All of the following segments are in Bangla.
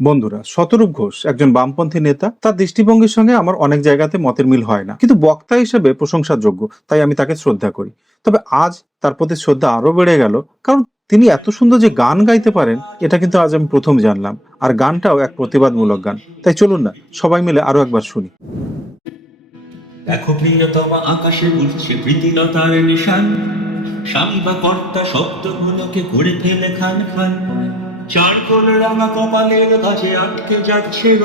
বন্ধুরা, শতরূপ ঘোষ, একজন বামপন্থী নেতা, তার দৃষ্টিভঙ্গির সঙ্গে আমার অনেক জায়গাতে মতের মিল হয় না। কিন্তু বক্তা হিসেবে প্রশংসার যোগ্য তাই আমি তাকে শ্রদ্ধা করি। তবে আজ তার প্রতি শ্রদ্ধা আরও বেড়ে গেল, কারণ তিনি এত সুন্দর যে গান গাইতে পারেন, এটা কিন্তু আজ আমি প্রথম জানলাম। আর গানটাও এক প্রতিবাদমূলক গান। তাই চলুন না, সবাই মিলে আরও একবার শুনি। দেখো প্রিয়তমা আকাশে উঠছে প্রীতিলতার নিশান। স্বামী বা কর্তা শব্দগুলোকে ফেলে খান খান। চার কোল রাঙা কপালের কাছে আটকে যাচ্ছিল।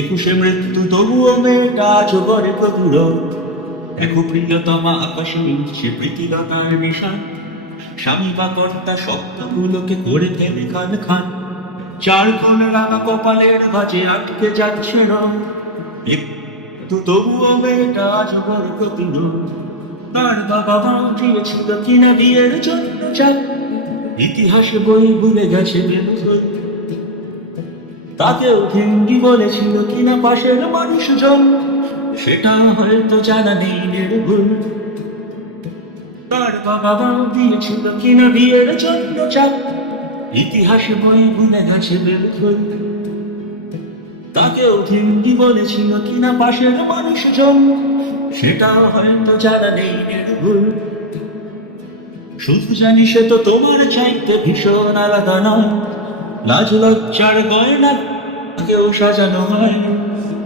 একুশে মৃত্যু তবুও মেয়েটা আজ গড়ে প্রদূর দেখো প্রিয়তমা আকাশে উঠছে প্রীতিলতার নিশান। স্বামী বা কর্তা শব্দগুলোকে করে ফেলে খান খান চার কোল রাঙা কপালের কাছে আটকে যাচ্ছিল। তো তবুও মেয়েটা আজ বড় কঠিন আর বাবা মা দিয়েছিল কিনা বিয়ের জন্য চাল ইতিহাস বই ভুলে গেছে তাকেও হিন্দি বলেছিল কিনা পাশের মানুষজন সেটা হয়তো জানা নেই ভুল। তার বাবা মা দিয়েছিল কিনা বিয়ের জন্য চাল ইতিহাস বই ভুলে গেছে বেলুন তাকেও হিন্দি বলেছিল কিনা পাশের মানুষজন সেটা হয়তো জানা নেই নির্ভুল শুধু জানি সে তো তোমার চাইতে ভীষণ আলাদা নয়। লাজ লজ্জার গয়না কেউ সাজানো হয়।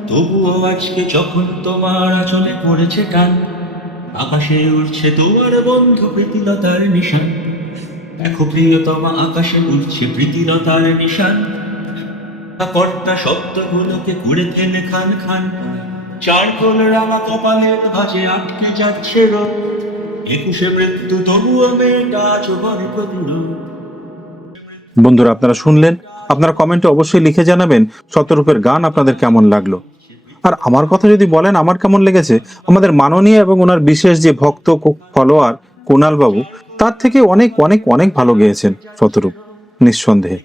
তবুও আজকে যখন তোমার আচলে পড়েছে টান, আকাশে উঠছে তোমার বন্ধু প্রীতিলতার নিশান। দেখো প্রিয়তমা, আকাশে উঠছে প্রীতিলতার নিশান। কর্তা শব্দগুলোকে ঘুরে ফেলে খান খান। চার কোল রাঙা কপালের ভাজে আটকে যাচ্ছে রোগ বন্ধুরা, আপনারা শুনলেন? আপনারা কমেন্টে অবশ্যই লিখে জানাবেন শতরূপের গান আপনাদের কেমন লাগল। আর আমার কথা যদি বলেন, আমার কেমন লেগেছে? আমাদের মাননীয় এবং ওনার বিশেষ যে ভক্ত ফলোয়ার কুণাল বাবু তার থেকে অনেক অনেক অনেক ভালো গেয়েছেন শতরূপ নিঃসন্দেহে।